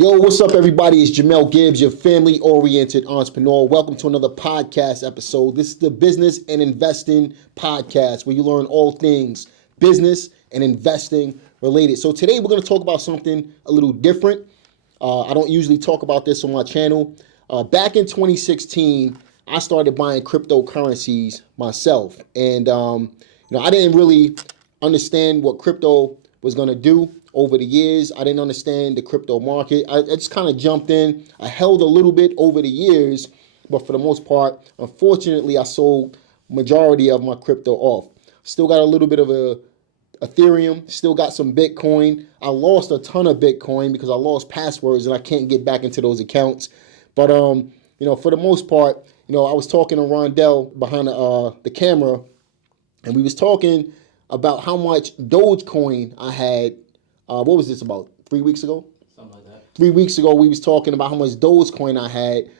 Yo, what's up, everybody? It's Jamel Gibbs, your family-oriented entrepreneur. Welcome to another podcast episode. This is the Business and Investing Podcast, where you learn all things business and investing related. So today we're going to talk about something a little different. I don't usually talk about this on my channel. Back in 2016, I started buying cryptocurrencies myself. And, I didn't really understand what crypto was going to do. Over the years, I didn't understand the crypto market. I just kind of jumped in. I held a little bit over the years, but for the most part, unfortunately, I sold majority of my crypto off. Still got a little bit of Ethereum, still got some Bitcoin. I lost a ton of Bitcoin because I lost passwords and I can't get back into those accounts. But, for the most part, I was talking to Rondell behind the camera, and we was talking about how much Dogecoin I had. What was this, about 3 weeks ago? Something like that. 3 weeks ago, we was talking about how much Dogecoin I had,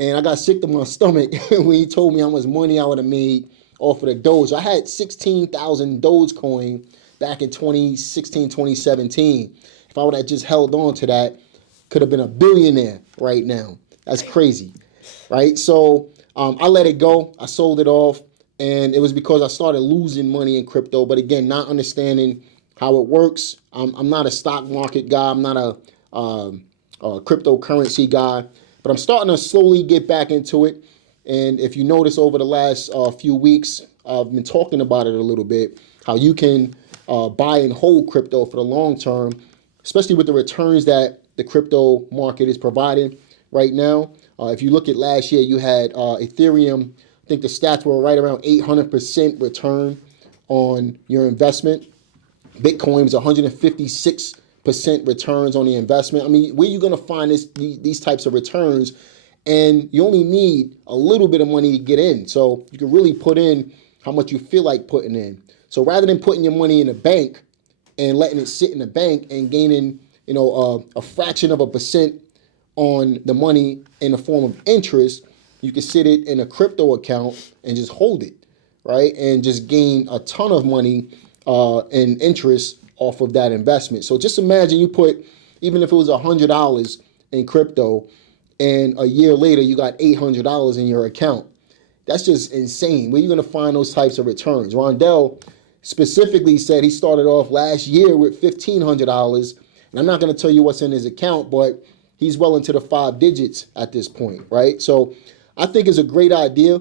and I got sick to my stomach when he told me how much money I would have made off of the Doge. I had 16,000 Dogecoin back in 2016, 2017. If I would have just held on to that, could have been a billionaire right now. That's crazy, right? So I let it go. I sold it off, and it was because I started losing money in crypto, but again, not understanding how it works. I'm not a stock market guy. I'm not a cryptocurrency guy, but I'm starting to slowly get back into it. And if you notice over the last few weeks, I've been talking about it a little bit, how you can buy and hold crypto for the long term, especially with the returns that the crypto market is providing right now. If you look at last year, you had Ethereum. I think the stats were right around 800% return on your investment. Bitcoin was 156% returns on the investment. I mean, where are you going to find these types of returns? And you only need a little bit of money to get in. So you can really put in how much you feel like putting in. So rather than putting your money in a bank and letting it sit in the bank and gaining, a fraction of a percent on the money in the form of interest, you can sit it in a crypto account and just hold it, right? And just gain a ton of money and interest off of that investment. So just imagine you put, even if it was $100 in crypto, and a year later you got $800 in your account. That's just insane. Where are you going to find those types of returns? Rondell specifically said he started off last year with $1,500, and I'm not going to tell you what's in his account, but he's well into the 5 digits at this point, right? So I think it's a great idea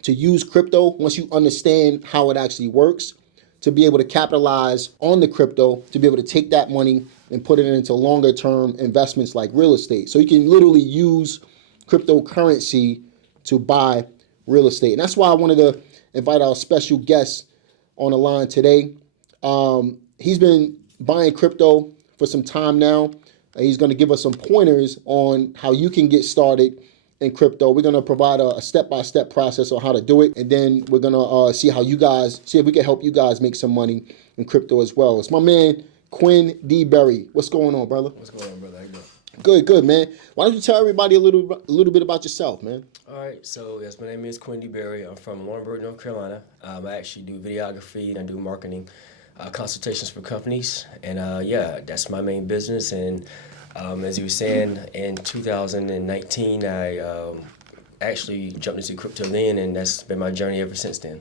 to use crypto once you understand how it actually works, to be able to capitalize on the crypto, to be able to take that money and put it into longer term investments like real estate. So you can literally use cryptocurrency to buy real estate. And that's why I wanted to invite our special guest on the line today. He's been buying crypto for some time now. He's going to give us some pointers on how you can get started in crypto. We're going to provide a step-by-step process on how to do it. And then we're going to see if we can help you guys make some money in crypto as well. It's my man, Quinyon DeBerry. What's going on, brother? What's going on, brother? How you doing? Good, man. Why don't you tell everybody a little bit about yourself, man? All right. So, yes, my name is Quinyon DeBerry. I'm from Lawrenceburg, North Carolina. I actually do videography and I do marketing consultations for companies. And, that's my main business. And as you were saying, in 2019, I actually jumped into crypto then, and that's been my journey ever since then.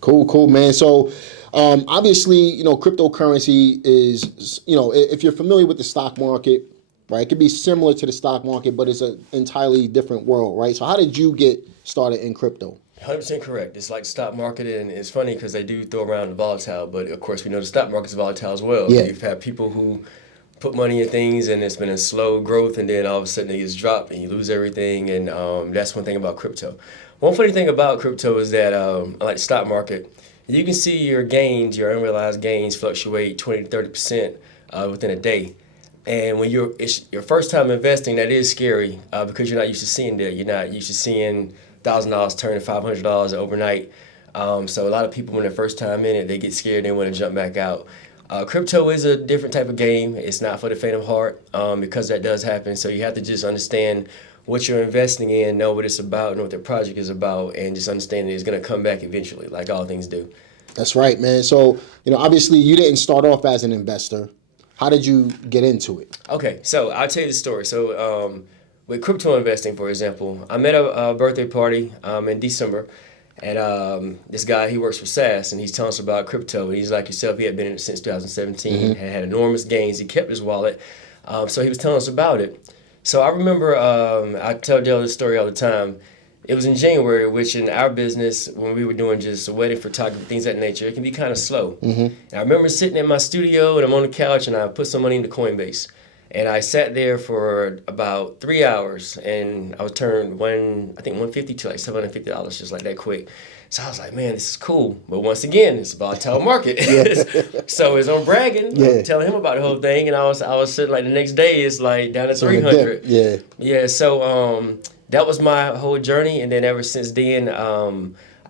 Cool, man. So, obviously, cryptocurrency is, if you're familiar with the stock market, right, it could be similar to the stock market, but it's an entirely different world, right? So how did you get started in crypto? 100% correct. It's like the stock market, and it's funny because they do throw around volatile, but of course we know the stock market's volatile as well. Yeah. You've had people who put money in things and it's been a slow growth, and then all of a sudden it gets dropped and you lose everything, and that's one thing about crypto. One funny thing about crypto is that, like the stock market, you can see your gains, your unrealized gains fluctuate 20 to 30% within a day. And when it's your first time investing, that is scary because you're not used to seeing that. You're not used to seeing $1,000 turn to $500 overnight. So a lot of people, when they're first time in it, they get scared, they want to jump back out. Crypto is a different type of game. It's not for the faint of heart because that does happen. So you have to just understand what you're investing in, know what it's about, know what the project is about, and just understand that it's going to come back eventually, like all things do. That's right, man. So, obviously you didn't start off as an investor. How did you get into it? Okay, so I'll tell you the story. So with crypto investing, for example, I'm at a birthday party in December, and this guy, he works for SaaS, and he's telling us about crypto. And he's like yourself, he had been in it since 2017, had enormous gains. He kept his wallet, so he was telling us about it. So I remember, I tell Dale this story all the time. It was in January, which in our business, when we were doing just wedding photography, things of that nature, it can be kind of slow. And I remember sitting in my studio, and I'm on the couch, and I put some money into Coinbase. And I sat there for about 3 hours, and I was turned I think 150 to like $750, just like that quick. So I was like, man, this is cool. But once again, it's a volatile market. So as I'm bragging, I'm telling him about the whole thing, and I was sitting like the next day, it's like down to 300. Yeah. So that was my whole journey, and then ever since then,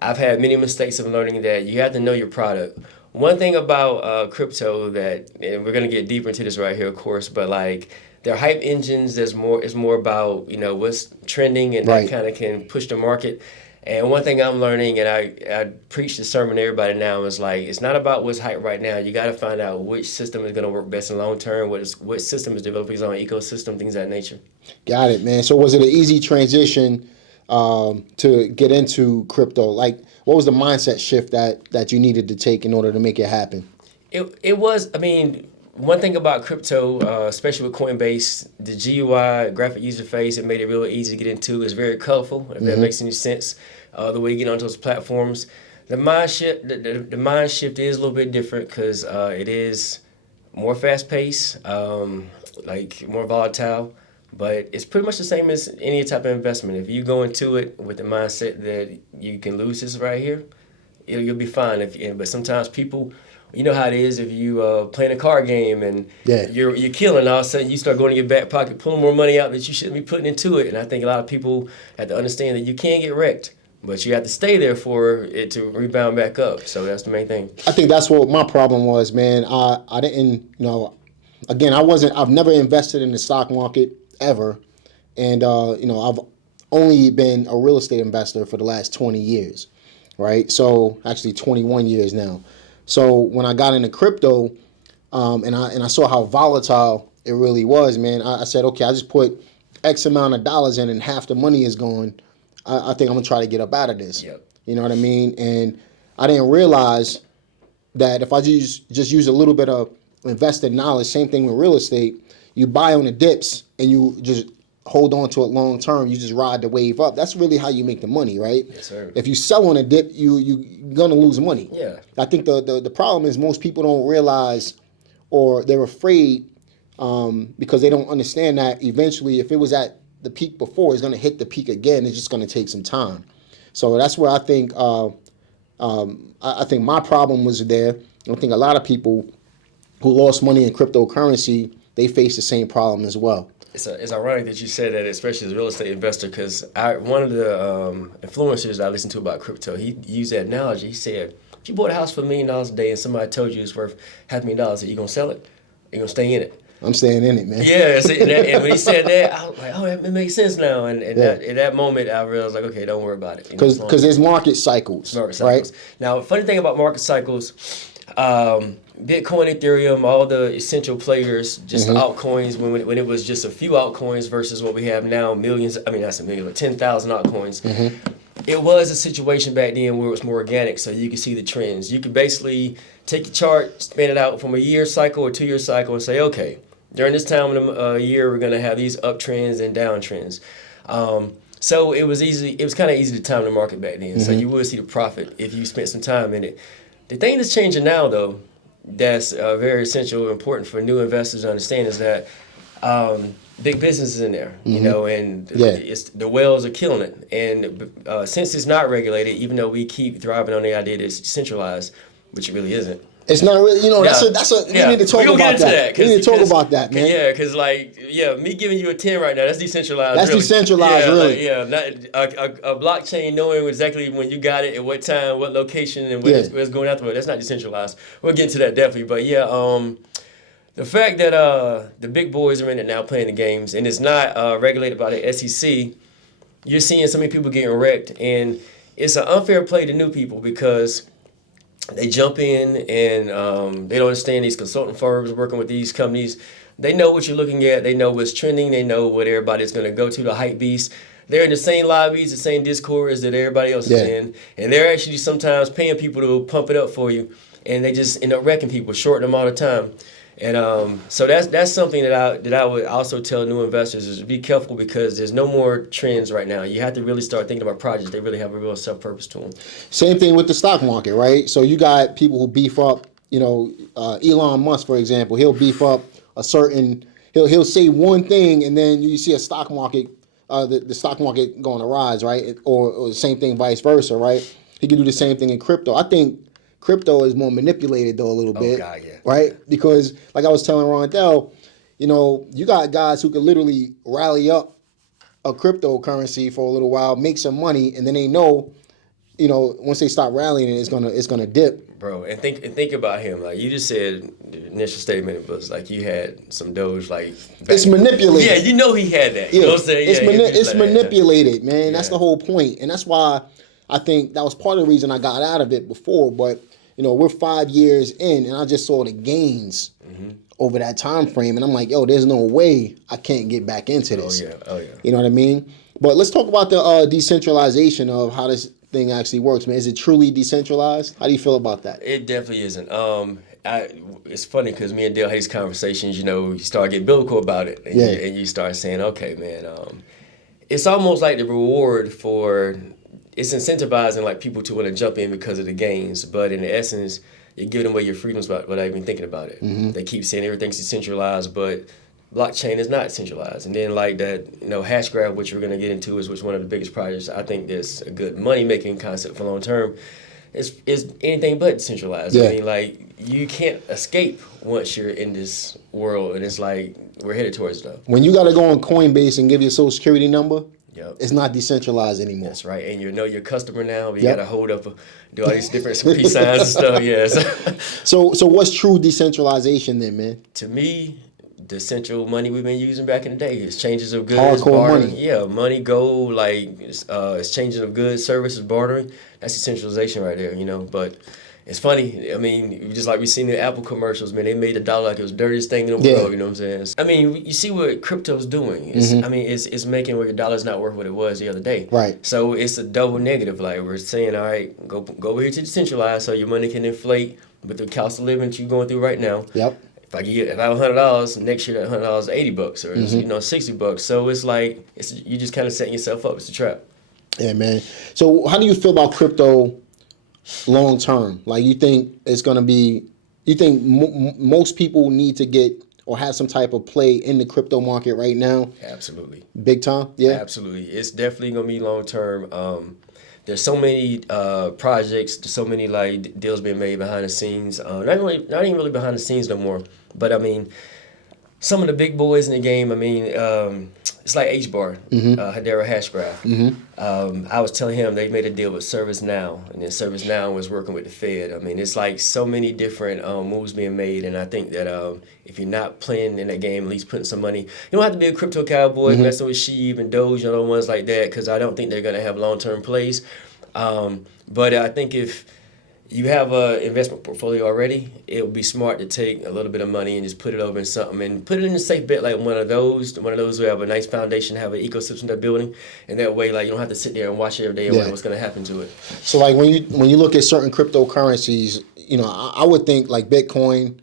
I've had many mistakes of learning that you have to know your product. One thing about crypto that, and we're gonna get deeper into this right here, of course, but like they're hype engines. It's more about what's trending, and that kind of can push the market. And one thing I'm learning, and I preach the sermon to everybody now, is like it's not about what's hype right now. You got to find out which system is gonna work best in long term. What system is developing its own ecosystem, things of that nature. Got it, man. So was it an easy transition to get into crypto? Like, what was the mindset shift that you needed to take in order to make it happen? It was, I mean, one thing about crypto, especially with Coinbase, the GUI, graphic user face, it made it really easy to get into. It's very colorful, if that makes any sense, the way you get onto those platforms. The mind shift, the mind shift is a little bit different because it is more fast-paced, like more volatile. But it's pretty much the same as any type of investment. If you go into it with the mindset that you can lose this right here, you'll be fine. But sometimes people, you know how it is. If you playing a card game and you're killing, all of a sudden you start going to your back pocket, pulling more money out that you shouldn't be putting into it. And I think a lot of people have to understand that you can get wrecked, but you have to stay there for it to rebound back up. So that's the main thing. I think that's what my problem was, man. I didn't, again, I've never invested in the stock market ever, and I've only been a real estate investor for the last 20 years, right? So actually 21 years now. So when I got into crypto, and I saw how volatile it really was, man, I said, okay, I just put X amount of dollars in and half the money is gone. I think I'm gonna try to get up out of this. You know what I mean? And I didn't realize that if I just use a little bit of invested knowledge, same thing with real estate, you buy on the dips and you just hold on to it long term. You just ride the wave up. That's really how you make the money, right? Yes, sir. If you sell on a dip, you're gonna lose money. Yeah. I think the problem is most people don't realize, or they're afraid because they don't understand that eventually, if it was at the peak before, it's gonna hit the peak again. It's just gonna take some time. So that's where I think I think my problem was there. I think a lot of people who lost money in cryptocurrency, they face the same problem as well. It's ironic that you said that, especially as a real estate investor, because one of the influencers I listened to about crypto, he used that analogy. He said, if you bought a house for $1 million a day and somebody told you it's worth $500,000, are you going to sell it? Are you going to stay in it? I'm staying in it, man. Yeah, and when he said that, I was like, oh, that makes sense now. And in that moment, I realized, like, okay, don't worry about it. Because there's market cycles, right? Now, funny thing about market cycles, Bitcoin, Ethereum, all the essential players, just altcoins, when it was just a few altcoins versus what we have now, millions, I mean, that's a million, but 10,000 altcoins. It was a situation back then where it was more organic, so you could see the trends. You could basically take your chart, span it out from a year cycle or 2 year cycle and say, okay, during this time of the year, we're going to have these uptrends and downtrends. So it was kind of easy to time the market back then. So you would see the profit if you spent some time in it. The thing that's changing now, though, that's very essential and important for new investors to understand is that big business is in there, and the whales are killing it. And since it's not regulated, even though we keep thriving on the idea that it's decentralized, which it really isn't. It's not really, we need to talk about that. We need to talk about that, man. Yeah, because me giving you a 10 right now, that's decentralized. That's really decentralized, really. Not a blockchain knowing exactly when you got it, at what time, what location, and where it's going afterward. That's not decentralized. We'll get into that definitely, but the fact that the big boys are in it now playing the games, and it's not regulated by the SEC, you're seeing so many people getting wrecked, and it's an unfair play to new people because they jump in and they don't understand these consulting firms working with these companies. They know what you're looking at. They know what's trending. They know what everybody's going to go to, the hype beast. They're in the same lobbies, the same discords that everybody else is in. And they're actually sometimes paying people to pump it up for you. And they just end up wrecking people, short amount of time. And so that's something that I would also tell new investors is be careful because there's no more trends right now. You have to really start thinking about projects. They really have a real self-purpose to them. Same thing with the stock market, right? So you got people who beef up, Elon Musk, for example, he'll beef up a certain, he'll say one thing and then you see a stock market, the stock market going to rise, right? Or the same thing vice versa, right? He can do the same thing in crypto. I think crypto is more manipulated though a little bit, God, yeah. right? Because like I was telling Rondell, you got guys who could literally rally up a cryptocurrency for a little while, make some money, and then they know, once they start rallying, it's gonna dip. Bro, and think about him. Like you just said, the initial statement was like you had some Doge like. It's manipulated. Yeah, he had that. You know what I'm saying? It's manipulated, man. Yeah. That's the whole point, and that's why I think that was part of the reason I got out of it before. But we're 5 years in, and I just saw the gains over that time frame, and I'm like, yo, there's no way I can't get back into this. Oh yeah. You know what I mean? But let's talk about the decentralization of how this thing actually works, man. Is it truly decentralized? How do you feel about that? It definitely isn't. It's funny because me and Dale had these conversations. You start getting biblical about it, and you start saying, okay, man, it's almost like the reward for. It's incentivizing like people to want to jump in because of the gains, but in essence, you're giving away your freedoms without even thinking about it. They keep saying everything's decentralized, but blockchain is not centralized. And then like that, hash graph, which we're going to get into, is one of the biggest projects. I think that's a good money making concept for long term. Is anything but decentralized. Yeah. I mean, like you can't escape once you're in this world, and it's like we're headed towards though. When you got to go on Coinbase and give your social security number. Yep. It's not decentralized anymore. That's right, and you know your customer now. You got to hold up, do all these different peace signs and stuff. Yes. So what's true decentralization then, man? To me, the central money we've been using back in the day, exchanges of goods, hardcore bartering. money. Yeah, money, gold, like exchanges of goods, services, bartering. That's decentralization right there. But. It's funny. I mean, just like we seen the Apple commercials, man, they made the dollar like it was the dirtiest thing in the world. You know what I'm saying? I mean, you see what crypto's doing. I mean, it's making where your dollar's not worth what it was the other day. Right. So it's a double negative. Like we're saying, all right, go over here to decentralized so your money can inflate with the cost of living that you're going through right now. Yep. If I have $100, next year that $100 is $80 or $60. So it's like you just kind of setting yourself up. It's a trap. Yeah, man. So how do you feel about crypto? Long term, like you think it's gonna be, you think most people need to get or have some type of play in the crypto market right now? Absolutely. Big time? Yeah. Absolutely. It's definitely gonna be long term. There's so many projects, there's so many like deals being made behind the scenes. Not even really behind the scenes no more. But I mean, some of the big boys in the game. I mean, it's like Hbar, Hbar hash graph. I was telling him they made a deal with ServiceNow, and then ServiceNow was working with the Fed. I mean, it's like so many different moves being made, and I think that if you're not playing in that game, at least putting some money. You don't have to be a crypto cowboy, messing with Sheeb and Doge, ones like that, because I don't think they're going to have long-term plays. But I think if you have an investment portfolio already, it would be smart to take a little bit of money and just put it over in something and put it in a safe bet like one of those who have a nice foundation, have an ecosystem they're building, and that way like you don't have to sit there and watch it every day and wonder what's going to happen to it. So like when you look at certain cryptocurrencies, I would think like Bitcoin,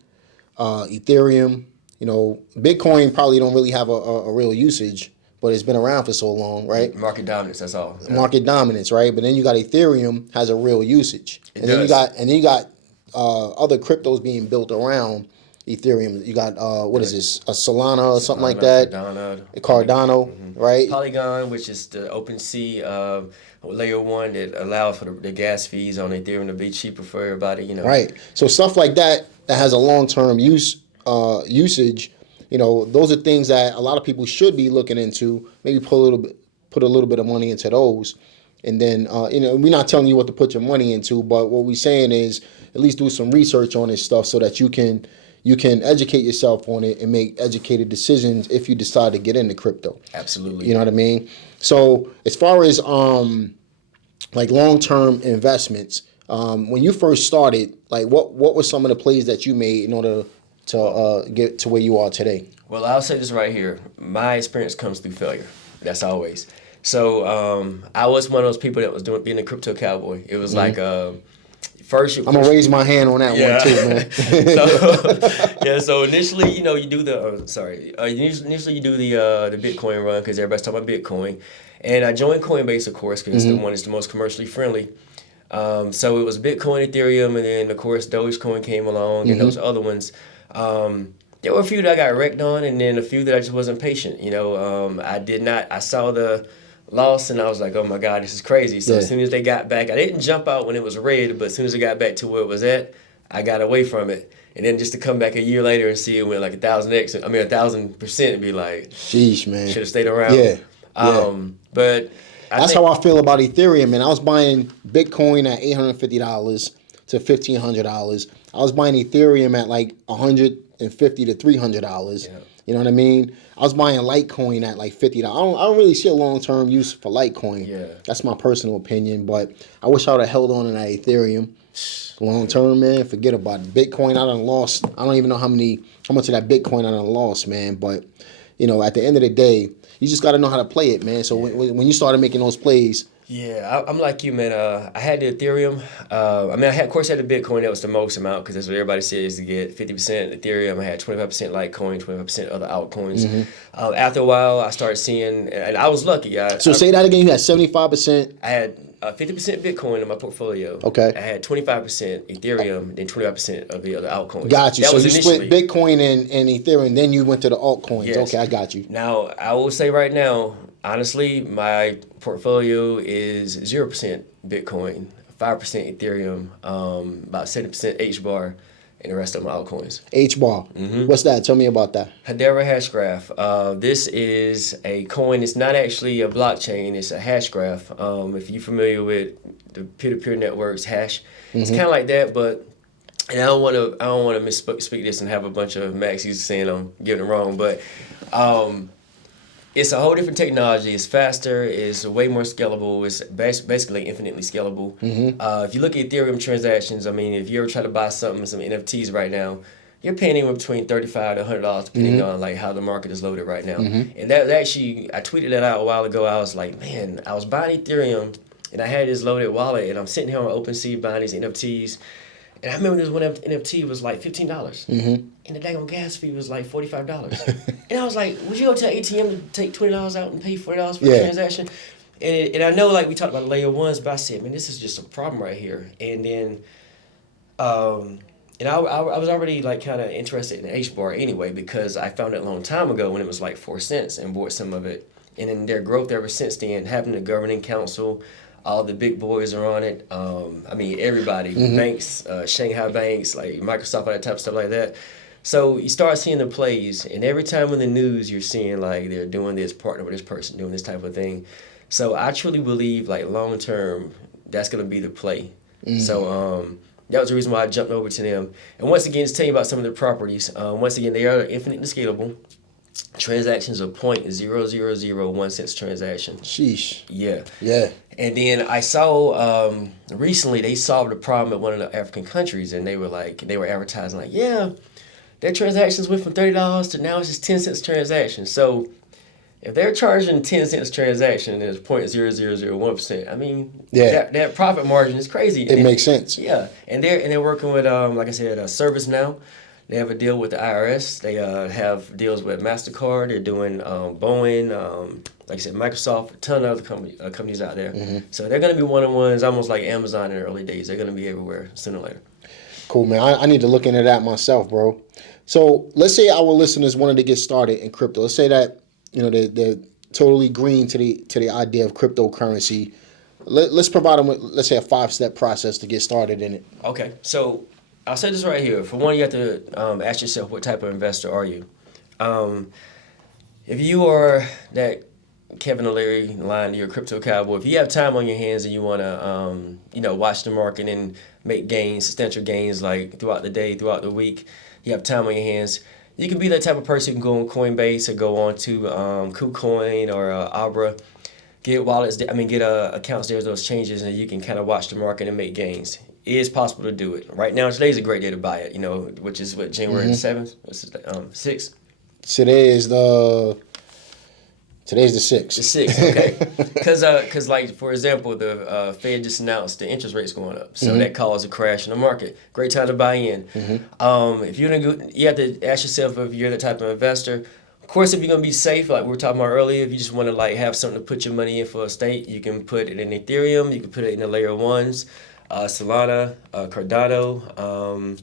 Ethereum, Bitcoin probably don't really have a real usage, but it's been around for so long, right? Market dominance, that's all. Yeah. Market dominance, right? But then you got Ethereum has a real usage. Then you got other cryptos being built around Ethereum. You got what is this? A Solana or something like that. Cardano, right? Polygon, which is the OpenSea layer 1 that allows for the gas fees on Ethereum to be cheaper for everybody, Right. So stuff like that has a long-term usage. Those are things that a lot of people should be looking into. Maybe put a little bit of money into those, and then we're not telling you what to put your money into, but what we're saying is at least do some research on this stuff so that you can educate yourself on it and make educated decisions if you decide to get into crypto. Absolutely. You know what I mean? So as far as like long-term investments, When you first started, like what were some of the plays that you made in order to get to where you are today? Well, I'll say this right here. My experience comes through failure. That's always. So I was one of those people that was being a crypto cowboy. It was like first. I'm gonna raise my hand on that one too, man. So initially, you do the initially you do the Bitcoin run because everybody's talking about Bitcoin, and I joined Coinbase, of course, because it's the one that's the most commercially friendly. So it was Bitcoin, Ethereum, and then of course Dogecoin came along, and those other ones. There were a few that I got wrecked on, and then a few that I just wasn't patient. I saw the loss, and I was like, oh my God, this is crazy. So as soon as they got back, I didn't jump out when it was red, but as soon as it got back to where it was at, I got away from it. And then just to come back a year later and see it went like 1,000%, and be like, sheesh, man, should have stayed around. But that's how I feel about Ethereum, man. I was buying Bitcoin at $850 to $1,500. I was buying Ethereum at like $150 to $300. Yeah. You know what I mean? I was buying Litecoin at like $50. I don't really see a long-term use for Litecoin. Yeah. That's my personal opinion, but I wish I would have held on to that Ethereum. Long-term, man, forget about it. Bitcoin, I done lost. I don't even know how much of that Bitcoin I done lost, man. But, at the end of the day, you just got to know how to play it, man. So when you started making those plays. Yeah, I'm like you, man. I had the Ethereum. Of course, I had the Bitcoin. That was the most amount because that's what everybody says to get 50% Ethereum. I had 25% Litecoin, 25% other altcoins. After a while, I started seeing, and I was lucky. Say that again. You had 75%. I had 50% Bitcoin in my portfolio. Okay. I had 25% Ethereum, then 25% of the other altcoins. Got you. That so was you initially. split Bitcoin and Ethereum, then you went to the altcoins. Yes. Okay, I got you. Now, I will say right now, honestly, my portfolio is 0% Bitcoin, 5% Ethereum, about 70% Hbar, and the rest of my altcoins. Hbar. What's that? Tell me about that. Hbar hash graph. This is a coin. It's not actually a blockchain. It's a hash graph. If you're familiar with the peer-to-peer networks, hash, it's kind of like that, but. And I don't want to misspeak this and have a bunch of maxis saying I'm getting it wrong, but. It's a whole different technology. It's faster. It's way more scalable. It's basically infinitely scalable. If you look at Ethereum transactions, if you ever try to buy some NFTs right now, you're paying anywhere between $35 to $100 depending on like how the market is loaded right now. And that actually, I tweeted that out a while ago. I was like, man, I was buying Ethereum and I had this loaded wallet and I'm sitting here on OpenSea buying these NFTs. And I remember this one NFT was like $15. And the daggone gas fee was like $45. And I was like, would you go to the ATM to take $20 out and pay $40 for a transaction? And I know like we talked about layer ones, but I said, man, this is just a problem right here. And then, and I was already like kind of interested in Hbar anyway, because I found it a long time ago when it was like 4 cents and bought some of it. And then their growth ever since then, having the governing council, all the big boys are on it. Everybody, banks, Shanghai banks, like Microsoft, all that type of stuff like that. So you start seeing the plays, and every time in the news you're seeing like they're doing this, partner with this person, doing this type of thing. So I truly believe like long term, that's gonna be the play. So that was the reason why I jumped over to them. And once again, to tell you about some of their properties. Once again, they are infinitely scalable. Transactions of 0.0001 cents transaction. Sheesh. Yeah. And then I saw recently they solved a problem at one of the African countries, and they were advertising like, yeah, their transactions went from $30 to now it's just 10 cents transaction. So if they're charging 10 cents transaction and it's 0.0001%, that profit margin is crazy. It makes sense. Yeah, and they're working with like I said, ServiceNow. They have a deal with the IRS. They have deals with MasterCard. They're doing Boeing, like I said, Microsoft, a ton of other companies out there. So they're going to be one-on-ones, almost like Amazon in the early days. They're going to be everywhere sooner or later. Cool, man. I need to look into that myself, bro. So let's say our listeners wanted to get started in crypto. Let's say that they're totally green to the idea of cryptocurrency. Let's provide them with, let's say, a 5-step process to get started in it. Okay, so I'll say this right here. For one, you have to ask yourself, what type of investor are you? If you are that Kevin O'Leary line, you're a crypto cowboy. If you have time on your hands and you want to, watch the market and make gains, substantial gains, like throughout the day, throughout the week, you have time on your hands. You can be that type of person who can go on Coinbase or go on to KuCoin or Hbar, get wallets, get accounts there, those changes, and you can kind of watch the market and make gains. it is possible to do it. Right now, today's a great day to buy it, which is what, January the 7th? What's this, 6th? Today's the 6th. The 6th, okay. Because like, for example, the Fed just announced the interest rates going up. So that caused a crash in the market. Great time to buy in. If you're gonna go, you have to ask yourself if you're the type of investor. Of course, if you're going to be safe, like we were talking about earlier, if you just want to like have something to put your money in for a state, you can put it in Ethereum. You can put it in the layer ones, Solana, Cardano.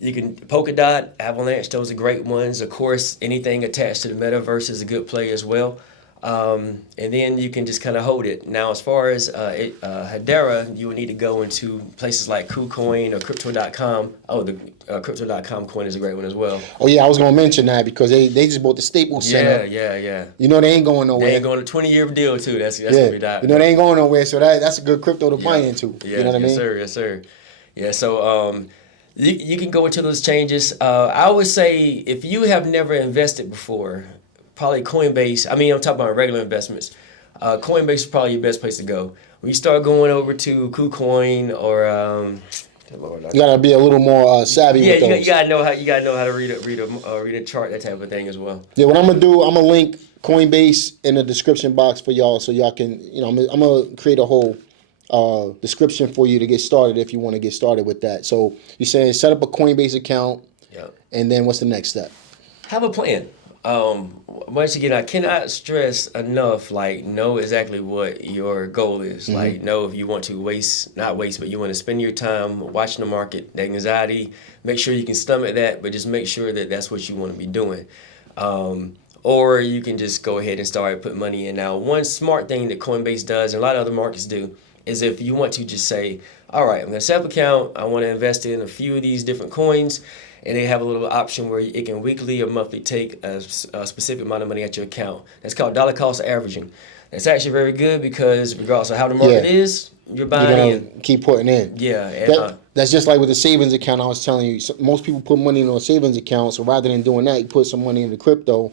You can Polkadot, Avalanche. Those are great ones. Of course, anything attached to the metaverse is a good play as well. And then you can just kind of hold it. Now, as far as Hedera, you would need to go into places like KuCoin or Crypto.com. Oh, the Crypto.com coin is a great one as well. Oh, yeah, I was going to mention that because they just bought the Staples Center. Yeah. You know they ain't going nowhere. They ain't going to 20-year deal, too. That's going to be that. You know they ain't going nowhere, so that's a good crypto to buy into. Yeah, you know what I mean? Yes, sir. Yeah, so you can go into those changes. I would say if you have never invested before, probably Coinbase. I mean, I'm talking about regular investments. Coinbase is probably your best place to go. When you start going over to KuCoin or you gotta be a little more savvy. Yeah, with those. you gotta know how to read a chart, that type of thing as well. Yeah, what I'm gonna do, I'm gonna link Coinbase in the description box for y'all, so y'all can, I'm gonna create a whole description for you to get started if you want to get started with that. So you're saying set up a Coinbase account, and then what's the next step? Have a plan. Once again, I cannot stress enough, like, know exactly what your goal is. Like, know if you want to but you want to spend your time watching the market, the anxiety, make sure you can stomach that, but just make sure that that's what you want to be doing. Or you can just go ahead and start putting money in. Now, one smart thing that Coinbase does, and a lot of other markets do, is if you want to just say, all right, I'm going to set up an account, I want to invest in a few of these different coins, and they have a little option where it can weekly or monthly take a specific amount of money at your account. That's called dollar cost averaging. That's actually very good because regardless of how the market is, you're buying in. Keep putting in. Yeah. And, that's just like with the savings account I was telling you. Most people put money in a savings account, so rather than doing that, you put some money into crypto,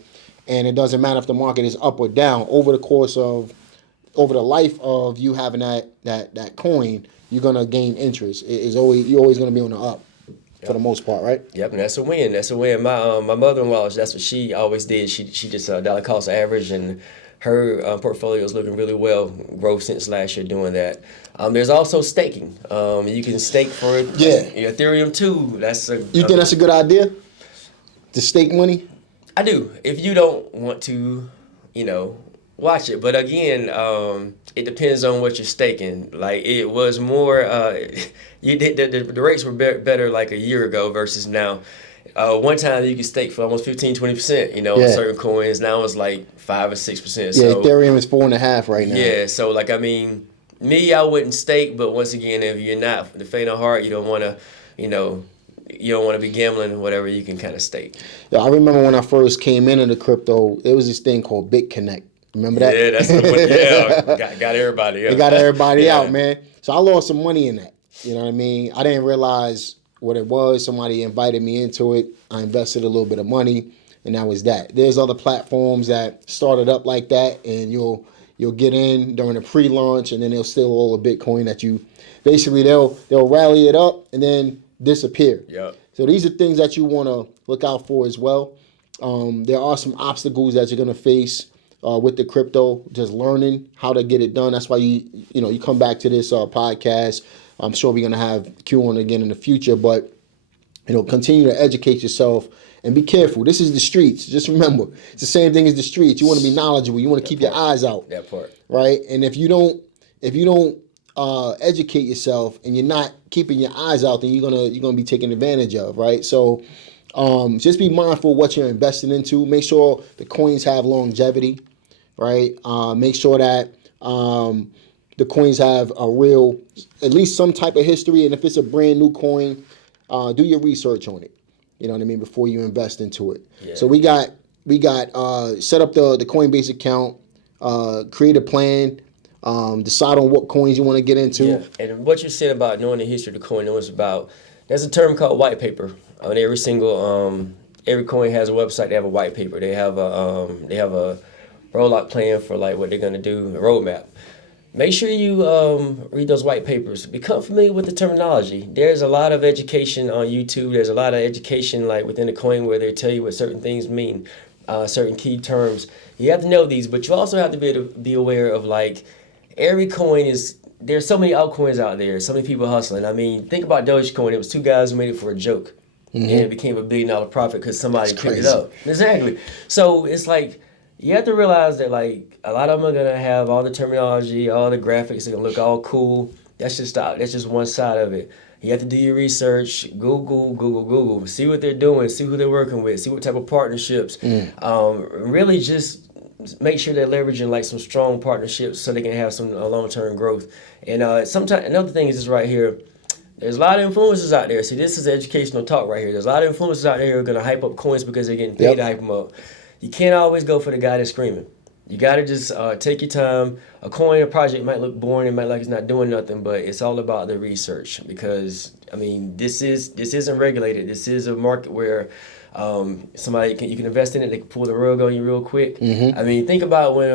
and it doesn't matter if the market is up or down. Over the life of you having that coin, you're going to gain interest. You're always going to be on the up. For the most part, right? Yep, and that's a win. My mother-in-law, that's what she always did. She just dollar cost average, and her portfolio is looking really well. Growth since last year doing that. There's also staking. You can stake for Ethereum too. You think that's a good idea? To stake money? I do. If you don't want to, watch it. But again, it depends on what you're staking. Like, it was more, the rates were better like a year ago versus now. One time you could stake for almost 15-20%, on certain coins. Now it's like 5 or 6%. Yeah, so, Ethereum is 4.5 right now. Yeah, so I wouldn't stake, but once again, if you're not the faint of heart, you don't want to, you don't want to be gambling or whatever, you can kind of stake. Yeah, I remember when I first came into the crypto, there was this thing called BitConnect. Remember that? Yeah, that's the one. Yeah, got everybody. Yeah. It got everybody out, man. So I lost some money in that. You know what I mean? I didn't realize what it was. Somebody invited me into it. I invested a little bit of money, and that was that. There's other platforms that started up like that, and you'll get in during the pre-launch, and then they'll steal all the Bitcoin that you. Basically, they'll rally it up and then disappear. Yep. So these are things that you want to look out for as well. There are some obstacles that you're going to face. With the crypto, just learning how to get it done. That's why you come back to this podcast. I'm sure we're gonna have Q on again in the future, but continue to educate yourself and be careful. This is the streets. Just remember, it's the same thing as the streets. You want to be knowledgeable. You want to keep your eyes out. That part, right? And if you don't educate yourself and you're not keeping your eyes out, then you're gonna be taken advantage of, right? So. Just be mindful of what you're investing into. Make sure the coins have longevity, right? Make sure that the coins have at least some type of history. And if it's a brand new coin, do your research on it. You know what I mean? Before you invest into it. Yeah. So we got set up the Coinbase account, create a plan, decide on what coins you want to get into. Yeah. And what you said about knowing the history of the coin, there's a term called white paper. On every coin has a website. They have a white paper. They have a rollout plan for like what they're gonna do, a roadmap. make sure you read those white papers. Become familiar with the terminology. There's a lot of education on YouTube. There's a lot of education like within the coin where they tell you what certain things mean, certain key terms. You have to know these, but you also have to be aware of like every coin is. There's so many altcoins out there. So many people hustling. I mean, think about Dogecoin. It was two guys who made it for a joke, and it became $1 billion profit because somebody picked it up. Exactly. So it's like. You have to realize that like a lot of them are gonna have all the terminology, all the graphics. They're gonna look all cool. That's just one side of it. You have to do your research. Google. See what they're doing. See who they're working with. See what type of partnerships. Really just make sure they're leveraging like some strong partnerships so they can have some long-term growth. And sometimes another thing is this right here. There's a lot of influencers out there. See, this is educational talk right here. There's a lot of influencers out there who are gonna hype up coins because they're getting paid to hype them up. You can't always go for the guy that's screaming. You got to just take your time. A coin, a project might look boring. It might look like it's not doing nothing, but it's all about the research because, I mean, this isn't regulated. This is a market where you can invest in it. They can pull the rug on you real quick. I mean, think about when,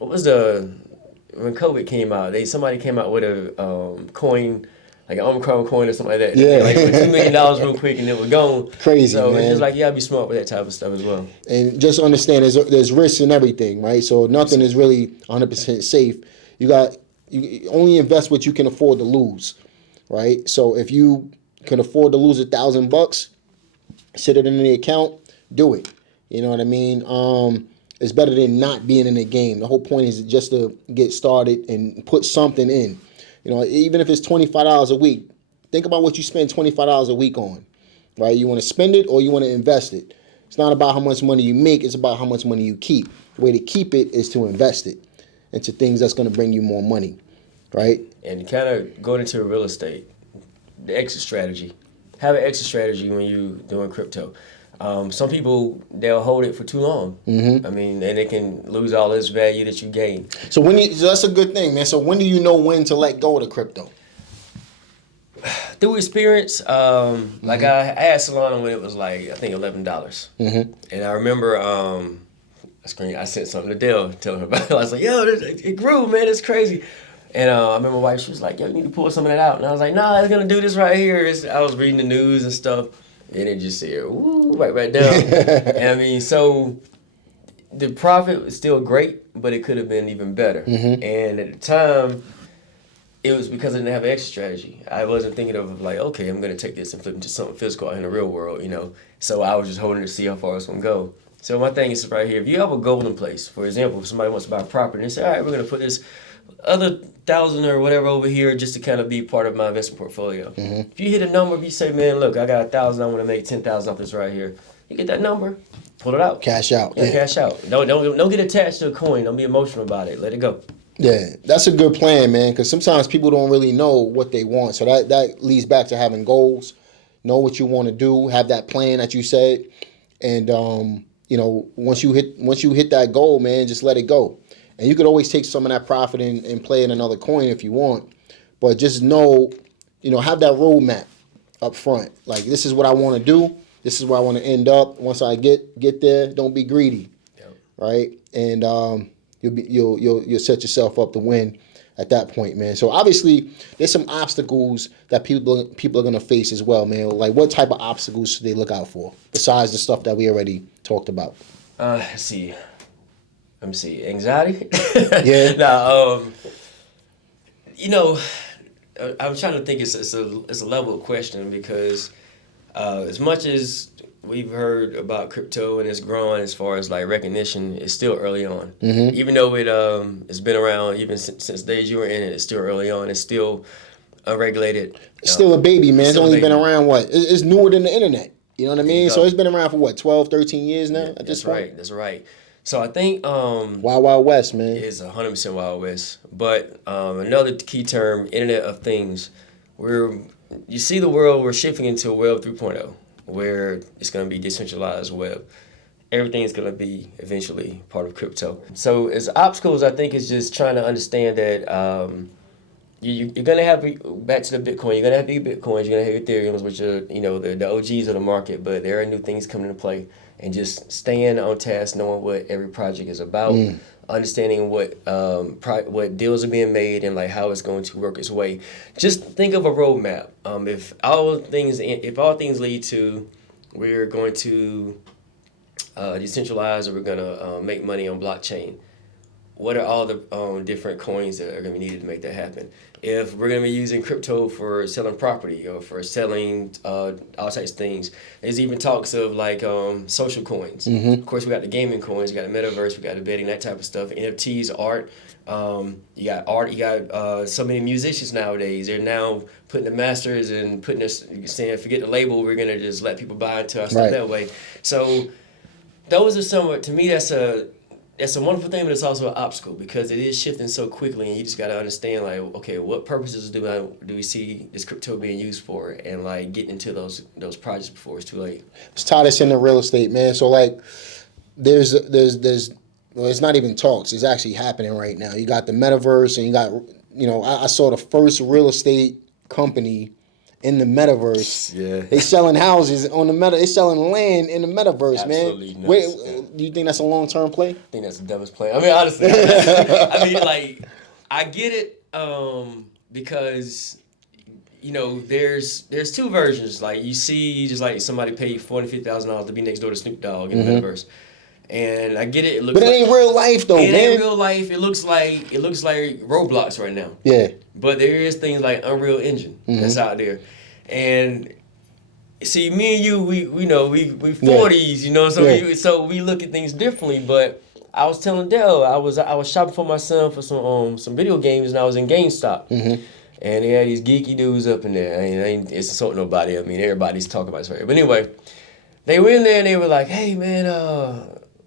when COVID came out, somebody came out with a coin, like an Omicron coin or something like that. Yeah. Like for $2 million real quick and it was gone. Crazy, so man. It's just like, you gotta be smart with that type of stuff as well. And just understand there's risks in everything, right? So nothing is really 100% safe. You only invest what you can afford to lose, right? So if you can afford to lose $1,000, sit it in the account, do it. You know what I mean? It's better than not being in the game. The whole point is just to get started and put something in. You know, even if it's $25 a week, think about what you spend $25 a week on, right? You want to spend it or you want to invest it. It's not about how much money you make. It's about how much money you keep. The way to keep it is to invest it into things that's going to bring you more money, right? And kind of going into real estate, the exit strategy. Have an exit strategy when you're doing crypto. Some people, they'll hold it for too long. I mean, and it can lose all this value that you gain. So so that's a good thing, man. So when do you know when to let go of the crypto? Through experience, like I had Solana when it was like, I think $11. And I remember I sent something to Dale telling her about it. I was like, yo, it grew, man, it's crazy. And I remember my wife, she was like, yo, you need to pull some of that out. And I was like, nah, it's going to do this right here. I was reading the news and stuff. And it just said, ooh, right down. And I mean, so the profit was still great, but it could have been even better. And at the time, it was because I didn't have an exit strategy. I wasn't thinking of like, okay, I'm going to take this and flip into something physical out in the real world, you know. So I was just holding it to see how far it's going to go. So my thing is right here, if you have a goal in place, for example, if somebody wants to buy a property and they say, all right, we're going to put this other 1,000 or whatever over here just to kind of be part of my investment portfolio. If you hit a number, if you say, man, look, I got 1,000, I want to make 10,000 off this right here. You get that number, pull it out. Cash out. Yeah, cash out. Don't get attached to a coin. Don't be emotional about it. Let it go. Yeah, that's a good plan, man, because sometimes people don't really know what they want. So that leads back to having goals, know what you want to do, have that plan that you said, and you know, once you hit that goal, man, just let it go. And you could always take some of that profit and play in another coin if you want, but just know, you know, have that roadmap up front. Like, this is what I want to do. This is where I want to end up. Once I get there, don't be greedy, right? And you'll set yourself up to win at that point, man. So obviously, there's some obstacles that people are gonna face as well, man. Like, what type of obstacles should they look out for besides the stuff that we already talked about? Let's see. Let me see. Anxiety? Yeah. Now, you know, I'm trying to think. It's a level of question because as much as we've heard about crypto and it's growing as far as like recognition, it's still early on. Even though it's been around even since days you were in it, it's still early on. It's still unregulated. It's still a baby, man. It's only been around it's newer than the internet. You know what I mean? So it's been around for what, 12, 13 years now at this point? That's right. So I think Wild Wild West, man. It is 100% Wild West. But another key term, Internet of Things, you see the world, we're shifting into a Web 3.0, where it's going to be decentralized web. Everything is going to be eventually part of crypto. So as obstacles, I think is just trying to understand that you're going to have, back to the Bitcoin, you're going to have big Bitcoins, you're going to have Ethereums, which are, you know, the OGs of the market, but there are new things coming into play. And just staying on task, knowing what every project is about. understanding what what deals are being made and like how it's going to work its way. Just think of a roadmap. If all things lead to we're going to decentralize or we're going to make money on blockchain, what are all the different coins that are going to be needed to make that happen? If we're going to be using crypto for selling property or for selling all types of things, there's even talks of like social coins. Of course, we got the gaming coins, we got the metaverse, we got the betting, that type of stuff. NFTs, art. You got art. You got so many musicians nowadays. They're now putting the masters and putting us saying, forget the label. We're gonna just let people buy into our stuff that way. So those are some. To me, that's a wonderful thing, but it's also an obstacle because it is shifting so quickly, and you just got to understand, like, okay, what purposes do we see this crypto being used for, and like getting into those projects before it's too late. Let's tie this into real estate, man. So like, there's well, it's not even talks. It's actually happening right now. You got the metaverse, and you got, I saw the first real estate company in the metaverse. Yeah. They selling houses on the meta. They selling land in the metaverse, Absolutely man. nuts. Wait, do you think that's a long-term play? I think that's the dumbest plan. I mean, honestly, I mean, like, I get it because, there's two versions. Like, you just like somebody pay $40,000, $50,000 to be next door to Snoop Dogg in the metaverse. And I get it. It looks but it ain't real life, though, man. It ain't real life. It looks like Roblox right now. Yeah. But there is things like Unreal Engine that's out there. And see, me and you, we 40s, so we look at things differently. But I was telling Dell, I was shopping for my son for some video games, and I was in GameStop. And they had these geeky dudes up in there. I ain't insulting nobody. I mean, everybody's talking about it. But anyway, they were in there and they were like, "Hey, man,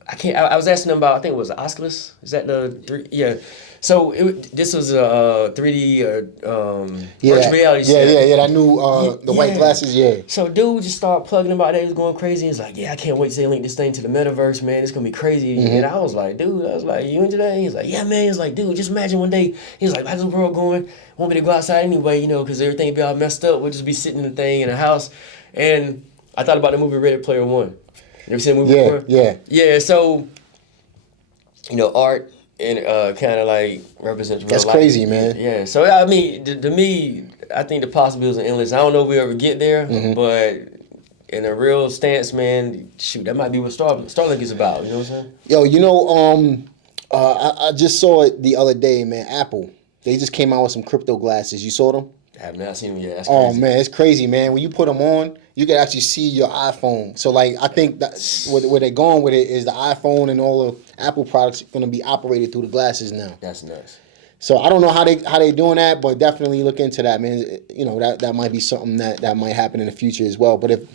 I was asking them about, I think it was Oculus. Is that yeah. So this was a 3D virtual reality set. Yeah. I knew the white glasses, yeah. So dude just started plugging about it. He was going crazy. He's like, yeah, I can't wait to link this thing to the metaverse, man. It's going to be crazy. And I was like, you into that? He's like, yeah, man. He's like, dude, just imagine one day. He's like, how's the world going? Want me to go outside anyway, because everything will be all messed up. We'll just be sitting in the thing in a house. And I thought about the movie Ready Player One. You ever seen the movie before? Yeah. Yeah, so, art and kind of like represents real life. That's crazy, man. Yeah, so I mean, to me, I think the possibilities are endless. I don't know if we ever get there, but in a real stance, man, shoot, that might be what Starlink is about. You know what I'm saying? Yo, I just saw it the other day, man. Apple, they just came out with some crypto glasses. You saw them? I have not seen them yet. That's crazy. Oh man, it's crazy, man. When you put them on, you can actually see your iPhone. So like, I think that where they're going with it is the iPhone and all the Apple products are going to be operated through the glasses now. That's nuts. So I don't know how they doing that, but definitely look into that, man. That might be something that might happen in the future as well. But if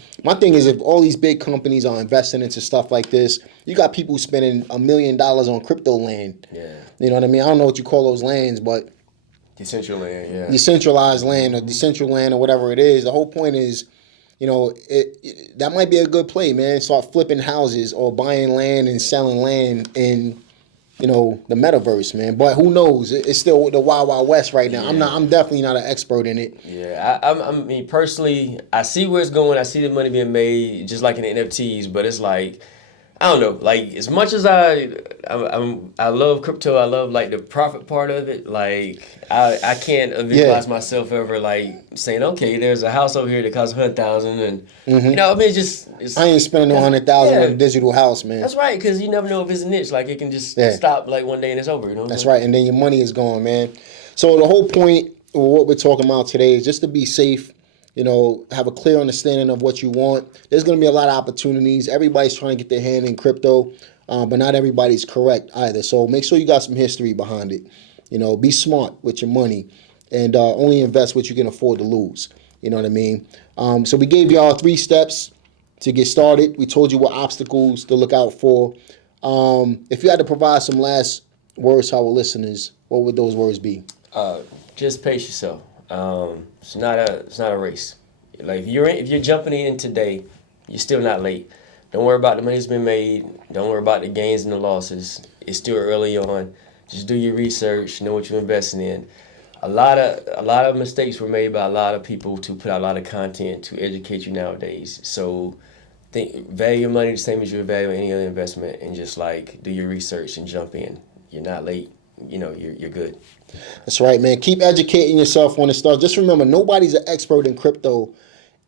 all these big companies are investing into stuff like this, you got people spending $1 million on crypto land. Yeah. You know what I mean? I don't know what you call those lands, but Decentralized, yeah. Decentralized land or decentral land or whatever it is. The whole point is, that might be a good play, man. Start flipping houses or buying land and selling land in, the metaverse, man. But who knows? It's still the Wild Wild West right now. Yeah. I'm definitely not an expert in it. Yeah, I mean, personally, I see where it's going. I see the money being made, just like in the NFTs. But it's like, I don't know. Like, as much as I love crypto, I love like the profit part of it. Like, I can't visualize myself ever like saying, okay, there's a house over here that costs $100,000, and I mean, it's I ain't spending no $100,000 on a digital house, man. That's right, because you never know if it's a niche. Like, it can just stop like one day and it's over. That's right, and then your money is gone, man. So the whole point of what we're talking about today is just to be safe. Have a clear understanding of what you want. There's going to be a lot of opportunities. Everybody's trying to get their hand in crypto, but not everybody's correct either. So make sure you got some history behind it. Be smart with your money and only invest what you can afford to lose. You know what I mean? So we gave y'all 3 steps to get started. We told you what obstacles to look out for. If you had to provide some last words to our listeners, what would those words be? Just pace yourself. It's not a race. Like, if you're jumping in today, you're still not late. Don't worry about the money that's been made. Don't worry about the gains and the losses. It's still early on. Just do your research. Know what you're investing in. A lot of mistakes were made by a lot of people to put out a lot of content to educate you nowadays. So value your money the same as you value any other investment, and just like do your research and jump in. you're not late. You're good. That's right, man. Keep educating yourself on this stuff. Just remember, nobody's an expert in crypto,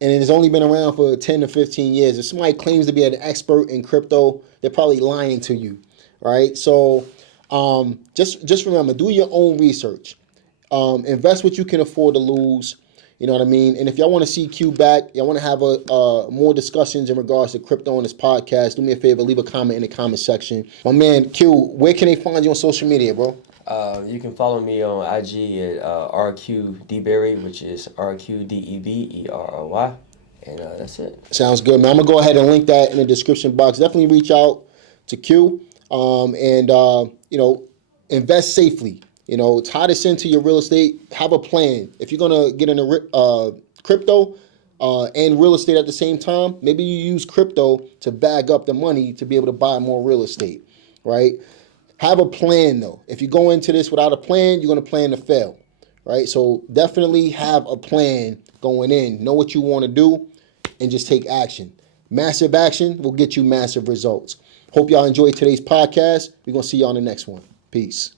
and it has only been around for 10 to 15 years. If somebody claims to be an expert in crypto, they're probably lying to you, right? So just remember, do your own research. Invest what you can afford to lose. You know what I mean? And if y'all want to see Q back, y'all want to have more discussions in regards to crypto on this podcast, do me a favor, leave a comment in the comment section. My man, Q, where can they find you on social media, bro? You can follow me on IG at RQ DeBerry, which is RQDEBERRY, and that's it. Sounds good, man. I'm going to go ahead and link that in the description box. Definitely reach out to Q and invest safely. Tie this into your real estate. Have a plan. If you're going to get into crypto and real estate at the same time, maybe you use crypto to bag up the money to be able to buy more real estate, right? Have a plan, though. If you go into this without a plan, you're going to plan to fail, right? So definitely have a plan going in. Know what you want to do and just take action. Massive action will get you massive results. Hope y'all enjoyed today's podcast. We're going to see y'all in the next one. Peace.